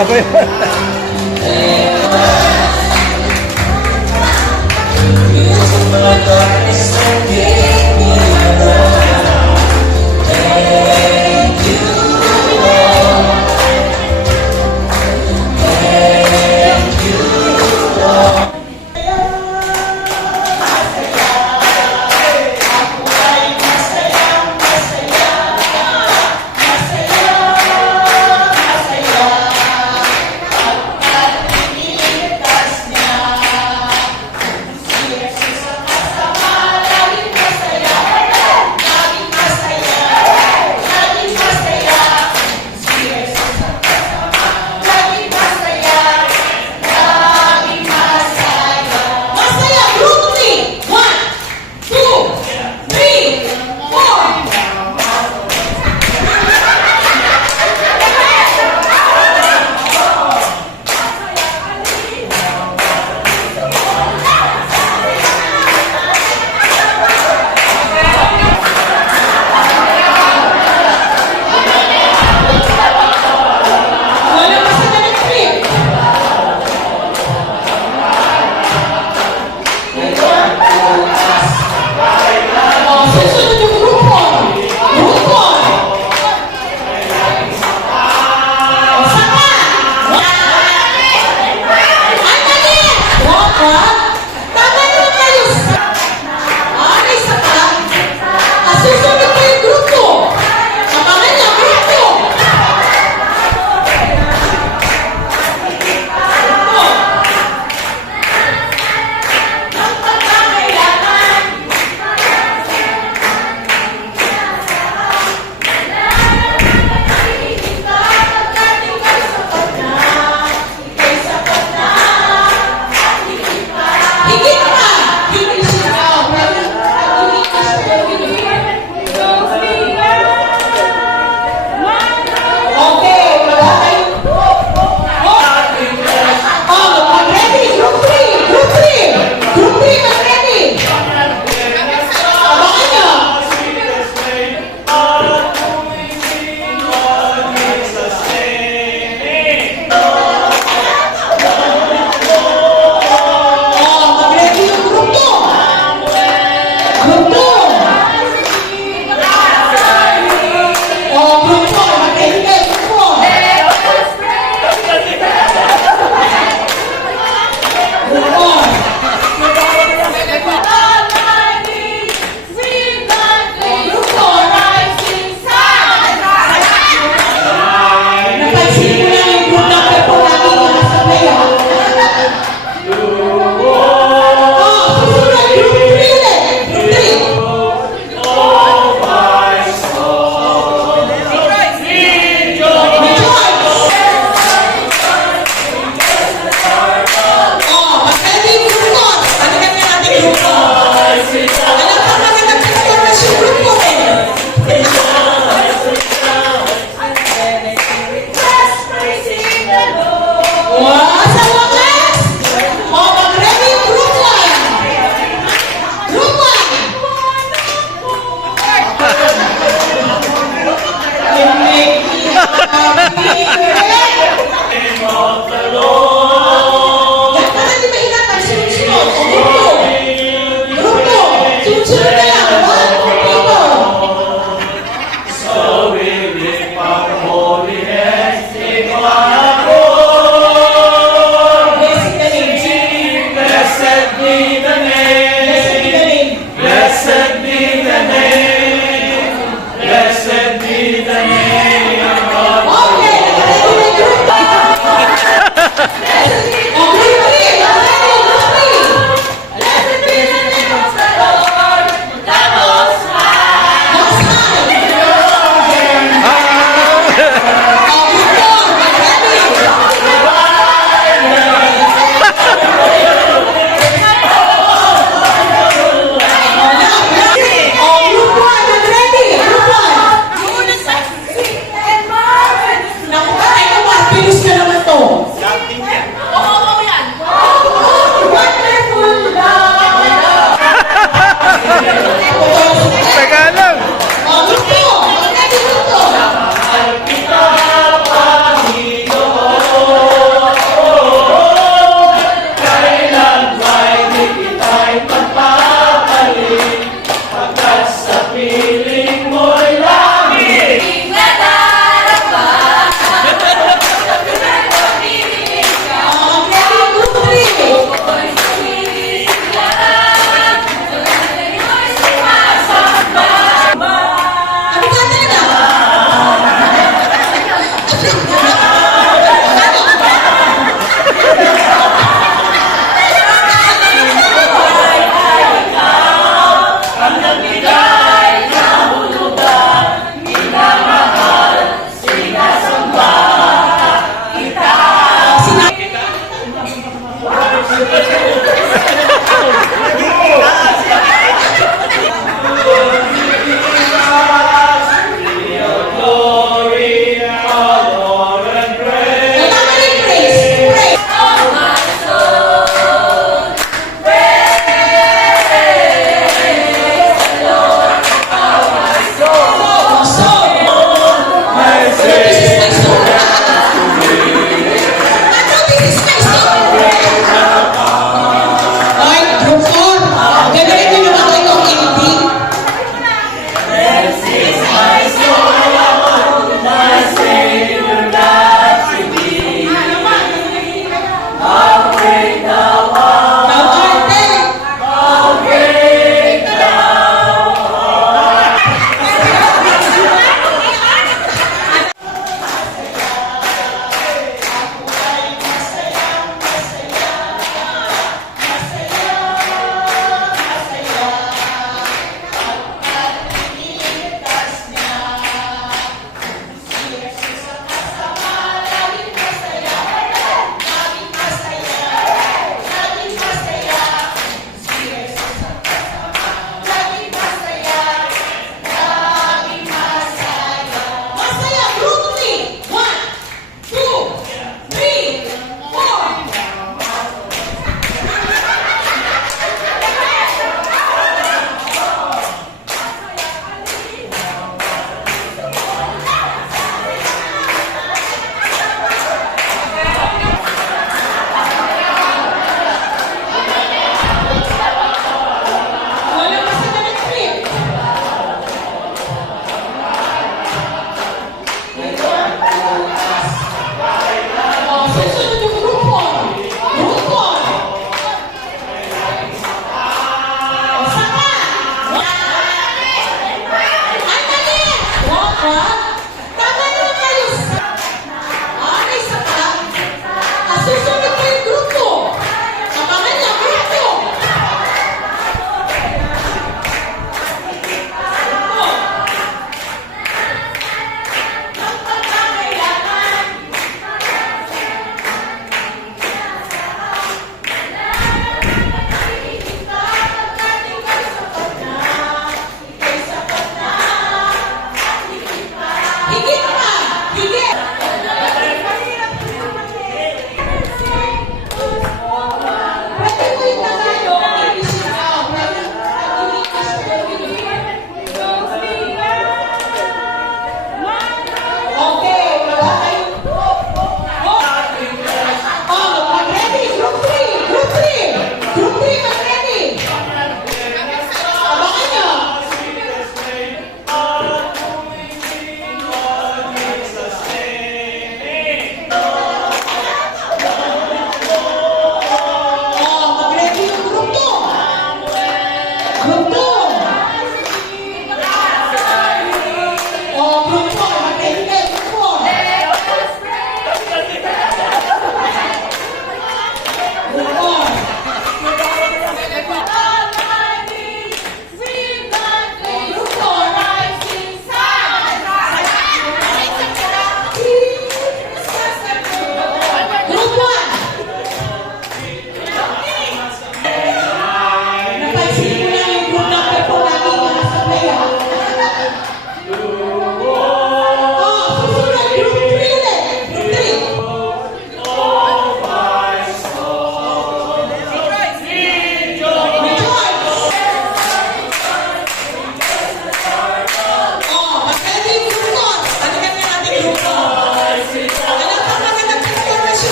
Grabe.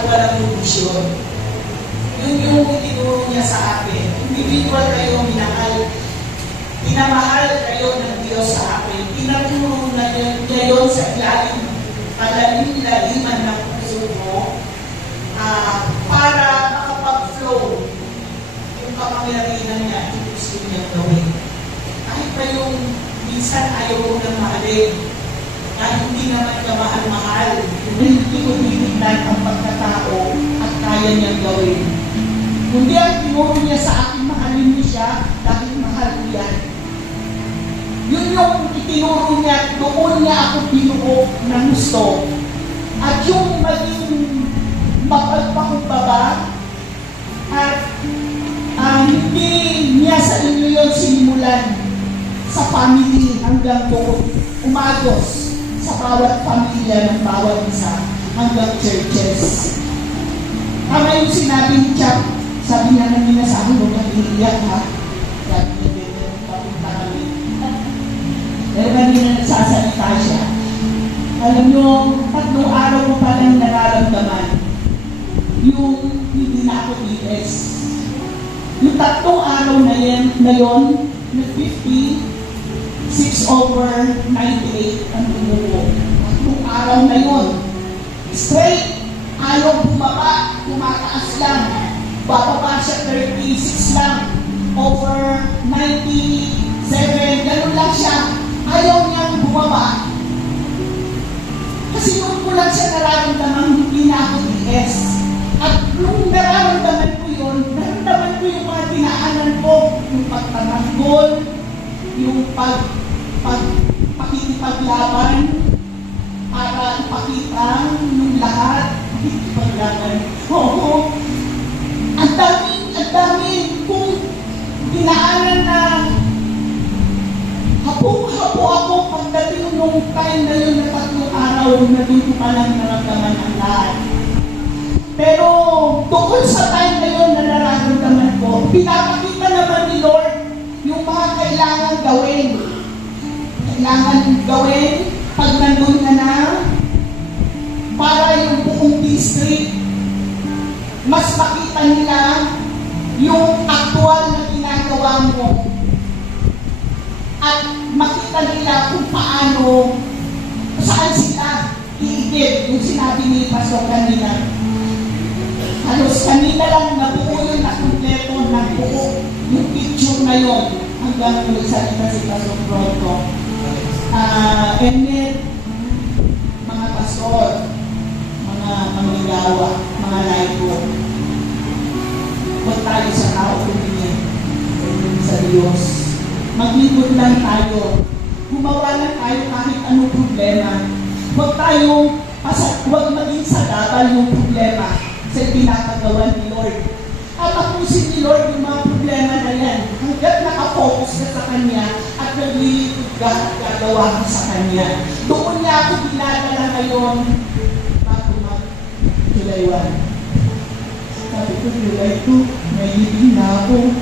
at walang ilusyon. Yun yung itinuro niya sa akin. Individual kayo, minahal. Pinamahal kayo ng Diyos sa akin. Tinaturo na niya yun sa ilalim, palalim-laliman ng puso mo para makapag-flow yung kapangyarihan niya yung gusto niya gawin. Kahit pa yung minsan ayaw mo nang mahalin, kahit hindi naman ka mahal-mahal, hindi ko binignan ang pagkatao at kaya niyang gawin. Kundi ang tinuro niya sa akin, mahalin niya siya dahil mahal ko yan. Yun yung itinuro niya, doon niya ako binuo ng gusto. At yung maging mapagpakumbaba at hindi niya sa inyo yun sinimulan sa family hanggang doon umagos sa bawat pamilya ng bawat isa hanggang churches. Tama yung sinabi ni Chuck, sabi niya nang sa akin, huwag kang iiyak ha. Sabi niya din, papunta kami. Pero kanina nagsasalita siya. Alam niyo, 3 araw ko palang nararamdaman yung hindi na ako DS. Yung 3 araw na yon, na 56/98 ang tumubo. 3 araw na yon. Straight, ayaw bumaba, tumataas lang. Bababa siya 36 lang, over 97, ganun lang siya. Ayaw niyang bumaba. Kasi nung ko lang siya nararamdaman, hindi na ako DS. At nung nararamdaman ko yun, nararamdaman ko yung mga dinaanan ko, yung pagtatanggol, yung pakikipaglaban, para ipakita yung lahat, pakikipaglaban. Oo, ang dami kung dinaanan na hapo ako pagdating nung time na yun na 3 araw na doon ko palang naramdaman ang lahat. Pero tungkol sa time na yun na nararamdaman ko, pinapakita naman ni Lord yung mga kailangan gawin. Kailangan gawin pag nandun ka na para yung buong district mas makita nila yung actual na ginagawa mo at makita nila kung paano, saan sila iigib yung sinabi ni Pastor kanina. Halos kanina lang nabuo yun na kumpleto, nabuo yung picture na yun hanggang nagsalita si Pastor Bronco. And then, mga pastor, mga mangilawa, mga laiko, huwag tayo sa tao tumingin sa Diyos. Maglingkod lang tayo. Gumawa lang tayo kahit anong problema. Huwag maging sagabal yung problema sa pinapagawa ni Lord. At tapusin ni Lord yung mga problema na yan. Hanggat nakafocus ka sa Kanya at naglilingkod ka at gagawa ka sa Kanya. Doon niya ako dinadala ngayon bago mag-July 1. Sabi ko, July 2, may libing na ako.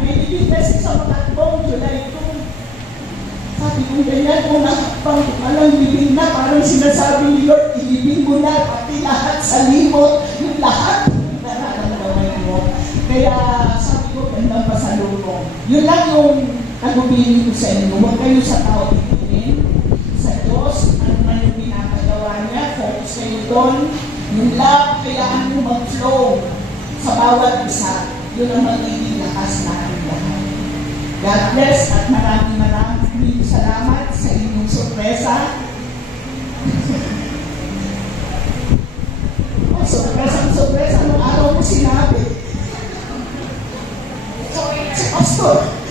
May libing kasi sa makatbong, July 2. Sabi ko, ganyan, kung nakapang alang libing na, parang sinasabi ni Lord, ilibing mo na, pati lahat sa limot, yung lahat, nararamdaman mo. Kaya, sabi ko, gandang pasalubong. Yun lang yung nagubili ko sa inyo. Huwag kayo sa tao tingin. Sa Diyos, ano man yung pinapagawa niya, focus kayo doon. Yung love, kayaan mo mag-flow sa bawat isa. Yun ang magiging lakas na ang lahat. God bless at maraming salamat sa inyong sorpresa. Sorpresa nung araw mo sinabi. Si Pastor.